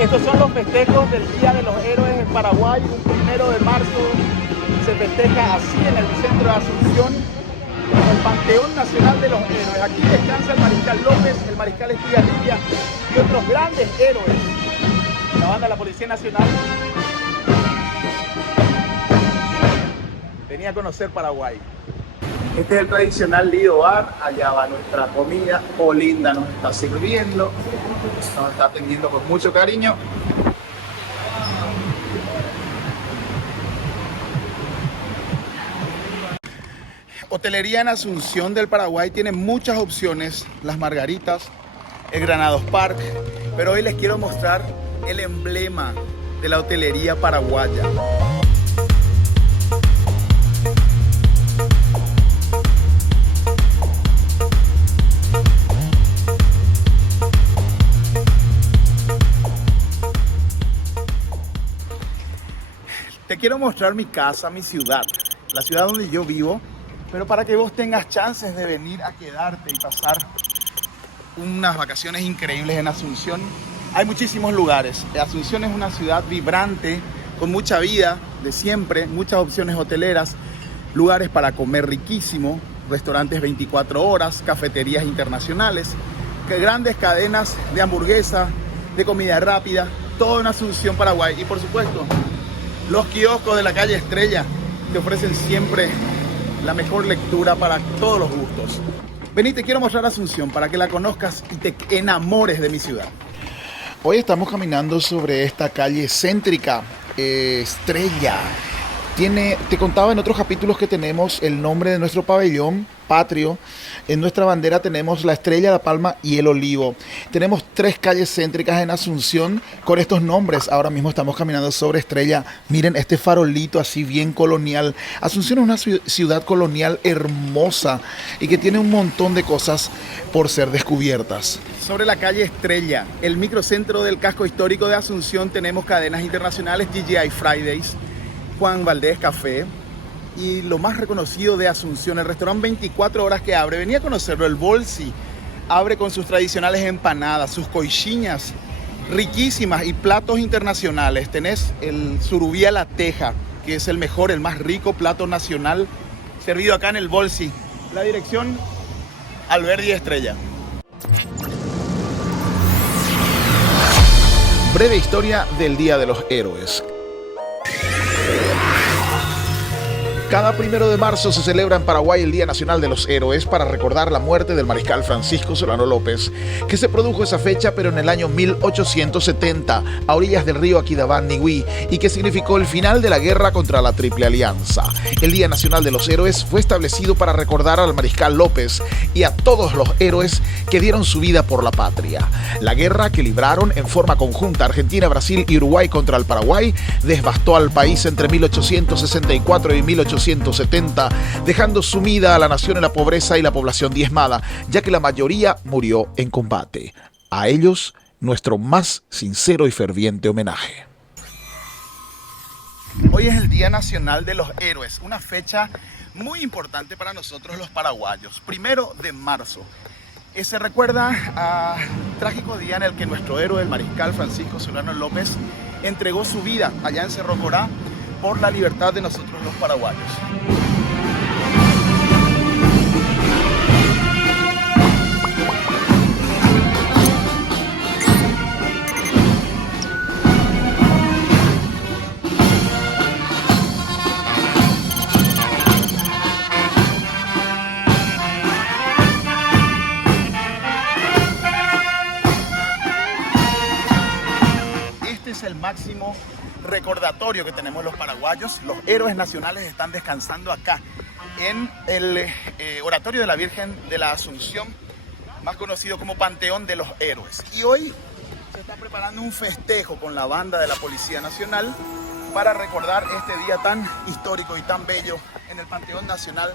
Estos son los festejos del Día de los Héroes en Paraguay. Un 1 de marzo se festeja así en el centro de Asunción, en el Panteón Nacional de los Héroes. Aquí descansa el Mariscal López, el Mariscal Estigarribia y otros grandes héroes. La banda de la Policía Nacional venía a conocer Paraguay. Este es el tradicional Lido Bar. Allá va nuestra comida. Olinda nos está sirviendo, nos está atendiendo con mucho cariño. Hotelería en Asunción del Paraguay tiene muchas opciones, las Margaritas, el Granados Park, pero hoy les quiero mostrar el emblema de la hotelería paraguaya. Te quiero mostrar mi casa, mi ciudad, la ciudad donde yo vivo, pero para que vos tengas chances de venir a quedarte y pasar unas vacaciones increíbles en Asunción. Hay muchísimos lugares. Asunción es una ciudad vibrante, con mucha vida de siempre, muchas opciones hoteleras, lugares para comer riquísimo, restaurantes 24 horas, cafeterías internacionales, grandes cadenas de hamburguesa, de comida rápida, todo en Asunción, Paraguay. Y por supuesto, los kioscos de la calle Estrella te ofrecen siempre la mejor lectura para todos los gustos. Vení, te quiero mostrar Asunción para que la conozcas y te enamores de mi ciudad. Hoy estamos caminando sobre esta calle céntrica, Estrella. Te contaba en otros capítulos que tenemos el nombre de nuestro pabellón patrio. En nuestra bandera tenemos la estrella, la palma y el olivo. Tenemos 3 calles céntricas en Asunción con estos nombres. Ahora mismo estamos caminando sobre Estrella. Miren este farolito así bien colonial. Asunción es una ciudad colonial hermosa y que tiene un montón de cosas por ser descubiertas. Sobre la calle Estrella, el microcentro del casco histórico de Asunción, tenemos cadenas internacionales, GGI Fridays, Juan Valdés Café y lo más reconocido de Asunción, el restaurante 24 horas que abre. Venía a conocerlo, el Bolsi. Abre con sus tradicionales empanadas, sus coixinhas riquísimas y platos internacionales. Tenés el surubí a la teja, que es el mejor, el más rico plato nacional servido acá en el Bolsi. La dirección, Alberdi Estrella. Breve historia del Día de los Héroes. Cada 1 de marzo se celebra en Paraguay el Día Nacional de los Héroes para recordar la muerte del mariscal Francisco Solano López, que se produjo esa fecha pero en el año 1870 a orillas del río Aquidabán, Nigüí, y que significó el final de la guerra contra la Triple Alianza. El Día Nacional de los Héroes fue establecido para recordar al mariscal López y a todos los héroes que dieron su vida por la patria. La guerra que libraron en forma conjunta Argentina, Brasil y Uruguay contra el Paraguay devastó al país entre 1864 y 1870, dejando sumida a la nación en la pobreza y la población diezmada, ya que la mayoría murió en combate. A ellos, nuestro más sincero y ferviente homenaje. Hoy es el Día Nacional de los Héroes, una fecha muy importante para nosotros los paraguayos. 1 de marzo. Se recuerda a trágico día en el que nuestro héroe, el mariscal Francisco Solano López, entregó su vida allá en Cerro Corá por la libertad de nosotros los paraguayos. Este es el máximo recordatorio que tenemos los paraguayos. Los héroes nacionales están descansando acá en el Oratorio de la Virgen de la Asunción, más conocido como Panteón de los Héroes. Y hoy se está preparando un festejo con la banda de la Policía Nacional para recordar este día tan histórico y tan bello en el Panteón Nacional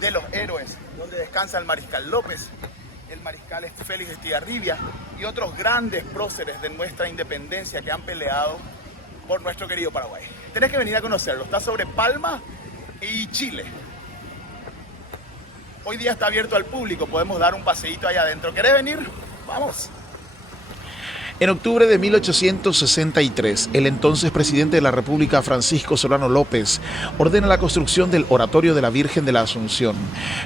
de los Héroes, donde descansa el mariscal López, el mariscal Félix Estigarribia y otros grandes próceres de nuestra independencia que han peleado por nuestro querido Paraguay. Tenés que venir a conocerlo, está sobre Palma y Chile. Hoy día está abierto al público, podemos dar un paseíto allá adentro. ¿Querés venir? Vamos. En octubre de 1863, el entonces presidente de la República, Francisco Solano López, ordena la construcción del Oratorio de la Virgen de la Asunción.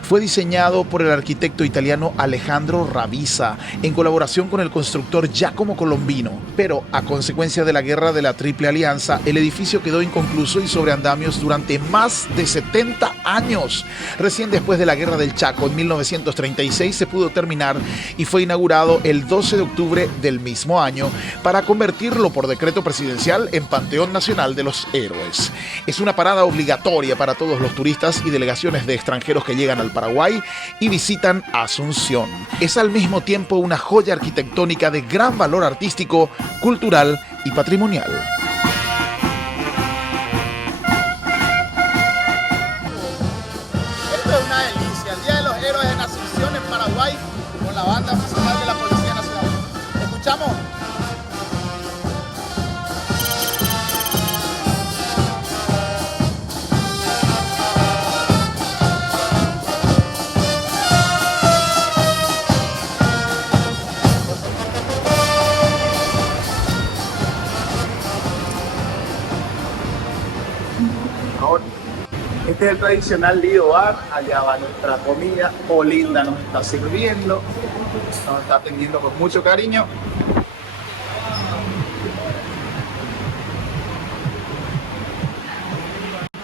Fue diseñado por el arquitecto italiano Alejandro Ravisa, en colaboración con el constructor Giacomo Colombino. Pero, a consecuencia de la Guerra de la Triple Alianza, el edificio quedó inconcluso y sobre andamios durante más de 70 años. Recién después de la Guerra del Chaco, en 1936, se pudo terminar y fue inaugurado el 12 de octubre del mismo año para convertirlo por decreto presidencial en Panteón Nacional de los Héroes. Es una parada obligatoria para todos los turistas y delegaciones de extranjeros que llegan al Paraguay y visitan Asunción. Es al mismo tiempo una joya arquitectónica de gran valor artístico, cultural y patrimonial. Esto es una delicia, el Día de los Héroes en Asunción, en Paraguay, con la banda musical de la Policía Nacional. ¿Escuchamos? Este es el tradicional Lido Bar. Allá va nuestra comida. Olinda nos está sirviendo, nos está atendiendo con mucho cariño.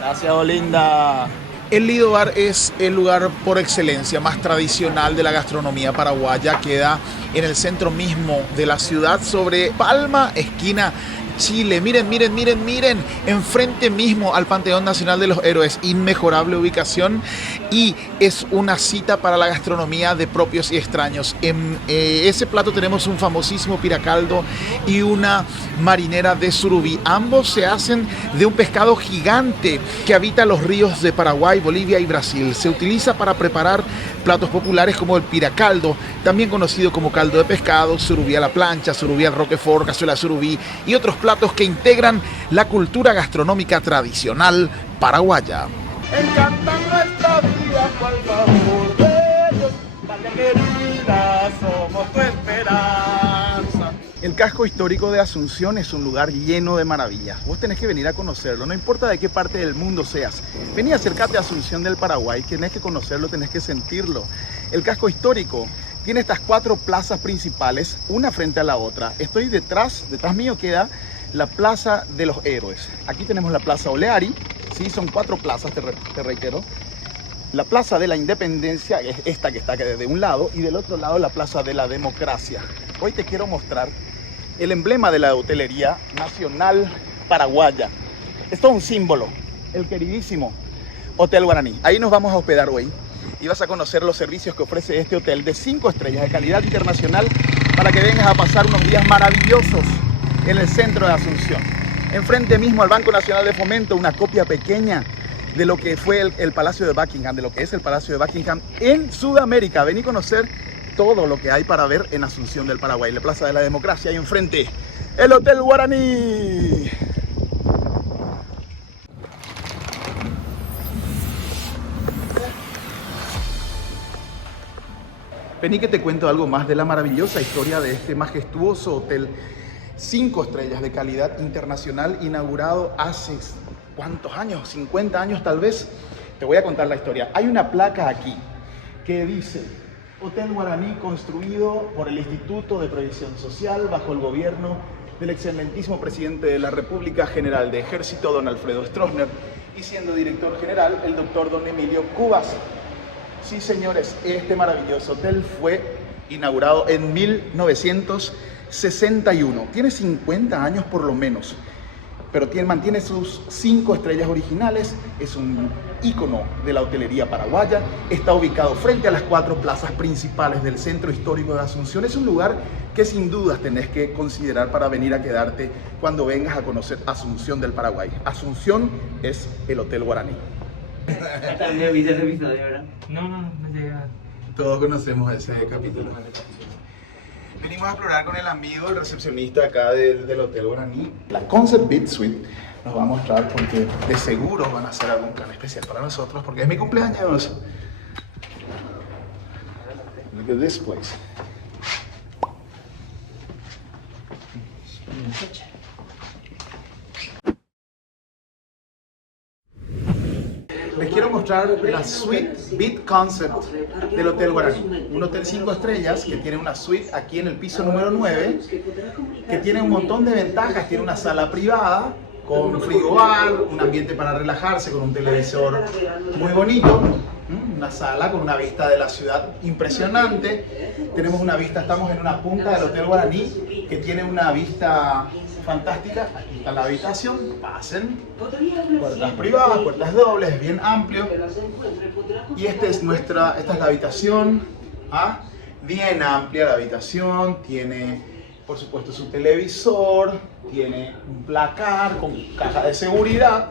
Gracias, Olinda. El Lido Bar es el lugar por excelencia más tradicional de la gastronomía paraguaya. Queda en el centro mismo de la ciudad, sobre Palma, esquina Chile. Miren, miren, miren, miren, enfrente mismo al Panteón Nacional de los Héroes. Inmejorable ubicación y es una cita para la gastronomía de propios y extraños. En ese plato tenemos un famosísimo piracaldo y una marinera de surubí. Ambos se hacen de un pescado gigante que habita los ríos de Paraguay, Bolivia y Brasil. Se utiliza para preparar platos populares como el piracaldo, también conocido como caldo de pescado, surubí a la plancha, surubí al roquefort, cazuela de surubí y otros platos que integran la cultura gastronómica tradicional paraguaya. Encantan nuestra vida, cual favor de Dios, patria querida, somos tu esperanza. El casco histórico de Asunción es un lugar lleno de maravillas. Vos tenés que venir a conocerlo, no importa de qué parte del mundo seas. Vení, acércate a Asunción del Paraguay, tenés que conocerlo, tenés que sentirlo. El casco histórico tiene estas 4 plazas principales, una frente a la otra. Estoy detrás mío queda la Plaza de los Héroes. Aquí tenemos la Plaza Oleari, ¿sí? Son 4 plazas, te reitero. La Plaza de la Independencia es esta que está de un lado y del otro lado la Plaza de la Democracia. Hoy te quiero mostrar el emblema de la hotelería nacional paraguaya. Esto es un símbolo, el queridísimo Hotel Guaraní. Ahí nos vamos a hospedar hoy y vas a conocer los servicios que ofrece este hotel de 5 estrellas de calidad internacional para que vengas a pasar unos días maravillosos en el centro de Asunción. Enfrente mismo al Banco Nacional de Fomento, una copia pequeña de lo que fue el Palacio de Buckingham, de lo que es el Palacio de Buckingham en Sudamérica. Vení a conocer todo lo que hay para ver en Asunción del Paraguay. La Plaza de la Democracia y enfrente el Hotel Guaraní. Vení que te cuento algo más de la maravillosa historia de este majestuoso hotel 5 estrellas de calidad internacional, inaugurado hace ¿cuántos años? 50 años tal vez. Te voy a contar la historia. Hay una placa aquí que dice Hotel Guaraní, construido por el Instituto de Previsión Social bajo el gobierno del excelentísimo presidente de la República, general de Ejército, don Alfredo Stroessner, y siendo director general el doctor don Emilio Cubas. Sí, señores, este maravilloso hotel fue inaugurado en 1961. Tiene 50 años por lo menos, pero mantiene sus 5 estrellas originales. Es un ícono de la hotelería paraguaya. Está ubicado frente a las 4 plazas principales del centro histórico de Asunción. Es un lugar que sin dudas tenés que considerar para venir a quedarte cuando vengas a conocer Asunción del Paraguay. Asunción es el Hotel Guaraní. ¿Viste ese episodio, verdad? No llega. Todos conocemos ese capítulo. Venimos a explorar con el amigo, el recepcionista acá del Hotel Guaraní. La Concept Beat Suite nos va a mostrar porque de seguro van a hacer algún plan especial para nosotros porque es mi cumpleaños. Look at this place. Les quiero mostrar la suite Beat Concept del Hotel Guaraní. Un hotel 5 estrellas que tiene una suite aquí en el piso número 9, que tiene un montón de ventajas. Tiene una sala privada con frigobar, un ambiente para relajarse, con un televisor muy bonito, una sala con una vista de la ciudad impresionante. Tenemos una vista, estamos en una punta del Hotel Guaraní que tiene una vista fantástica. Aquí está la habitación, pasen, puertas privadas, puertas dobles, bien amplio. Y esta es la habitación, bien amplia la habitación, tiene por supuesto su televisor, tiene un placar con caja de seguridad,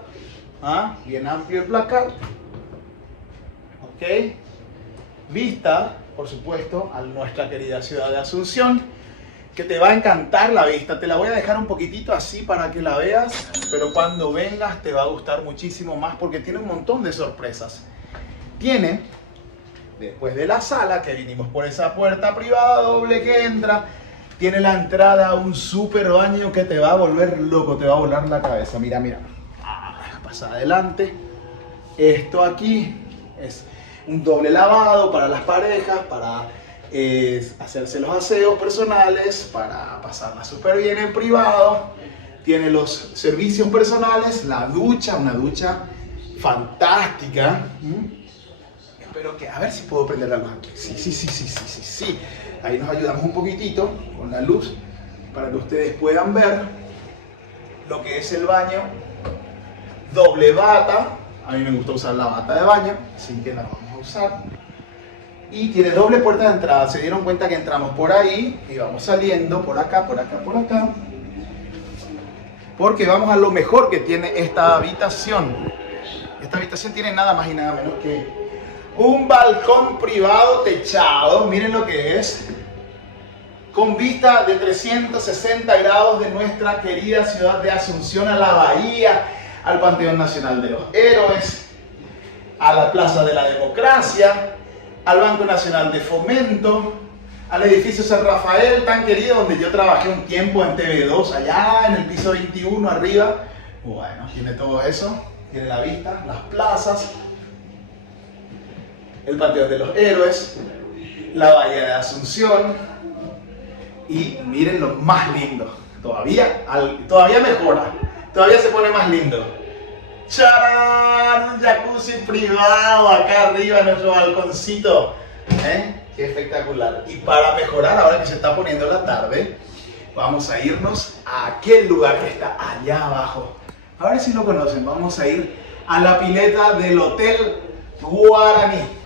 bien amplio el placar, ok, vista por supuesto a nuestra querida ciudad de Asunción, que te va a encantar la vista. Te la voy a dejar un poquitito así para que la veas, pero cuando vengas te va a gustar muchísimo más porque tiene un montón de sorpresas. Tiene, después de la sala, que vinimos por esa puerta privada doble que entra, tiene la entrada a un super baño que te va a volver loco, te va a volar la cabeza. Mira, mira. Pasa adelante. Esto aquí es un doble lavado para las parejas, para hacerse los aseos personales, para pasarla súper bien en privado. Tiene los servicios personales, la ducha, una ducha fantástica. Espero que, a ver si puedo prender la luz aquí. Sí. Ahí nos ayudamos un poquitito con la luz para que ustedes puedan ver lo que es el baño. Doble bata. A mí me gusta usar la bata de baño, así que la vamos a usar. Y tiene doble puerta de entrada. Se dieron cuenta que entramos por ahí y vamos saliendo por acá, por acá, por acá. Porque vamos a lo mejor que tiene esta habitación. Esta habitación tiene nada más y nada menos que un balcón privado techado, miren lo que es, con vista de 360 grados de nuestra querida ciudad de Asunción a la bahía, al Panteón Nacional de los Héroes, a la Plaza de la Democracia, al Banco Nacional de Fomento, al edificio San Rafael, tan querido, donde yo trabajé un tiempo en TV2, allá en el piso 21 arriba. Bueno, tiene todo eso, tiene la vista, las plazas, el Panteón de los Héroes, la Bahía de Asunción y miren lo más lindo, todavía mejora, todavía se pone más lindo. ¡Charán! Un jacuzzi privado acá arriba en nuestro balconcito, ¡Qué espectacular! Y para mejorar, ahora que se está poniendo la tarde, vamos a irnos a aquel lugar que está allá abajo. A ver si lo conocen, vamos a ir a la pileta del Hotel Guaraní.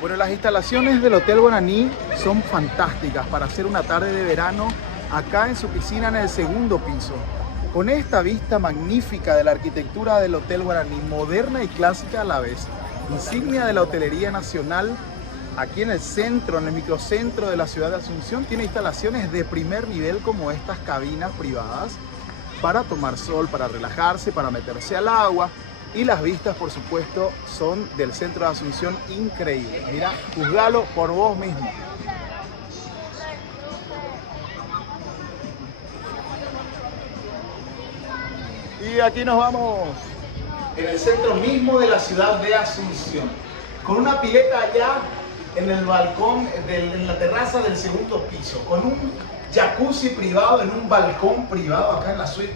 Bueno, las instalaciones del Hotel Guaraní son fantásticas para hacer una tarde de verano acá en su piscina en el segundo piso. Con esta vista magnífica de la arquitectura del Hotel Guaraní, moderna y clásica a la vez, insignia de la hotelería nacional, aquí en el centro, en el microcentro de la ciudad de Asunción, tiene instalaciones de primer nivel como estas cabinas privadas para tomar sol, para relajarse, para meterse al agua. Y las vistas, por supuesto, son del centro de Asunción increíbles. Mira, juzgalo por vos mismo. Y aquí nos vamos en el centro mismo de la ciudad de Asunción, con una pileta allá en el balcón, en la terraza del segundo piso, con un jacuzzi privado en un balcón privado acá en la suite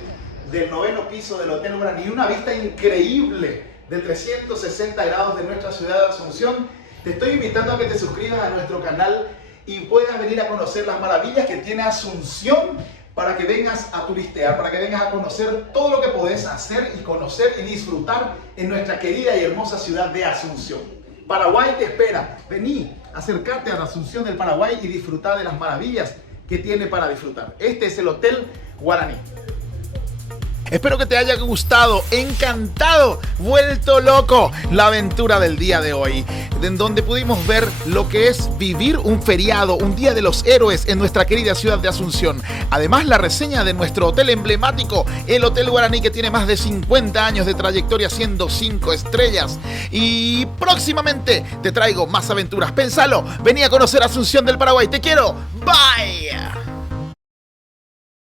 del 9º piso del Hotel Guaraní, una vista increíble de 360 grados de nuestra ciudad de Asunción. Te estoy invitando a que te suscribas a nuestro canal y puedas venir a conocer las maravillas que tiene Asunción, para que vengas a turistear, para que vengas a conocer todo lo que podés hacer y conocer y disfrutar en nuestra querida y hermosa ciudad de Asunción. Paraguay te espera. Vení, acércate a la Asunción del Paraguay y disfrutar de las maravillas que tiene para disfrutar. Este es el Hotel Guaraní. Espero que te haya gustado, encantado, vuelto loco la aventura del día de hoy, en donde pudimos ver lo que es vivir un feriado, un día de los héroes en nuestra querida ciudad de Asunción. Además, la reseña de nuestro hotel emblemático, el Hotel Guaraní, que tiene más de 50 años de trayectoria siendo 5 estrellas. Y próximamente te traigo más aventuras. Pensalo, vení a conocer Asunción del Paraguay. Te quiero. Bye.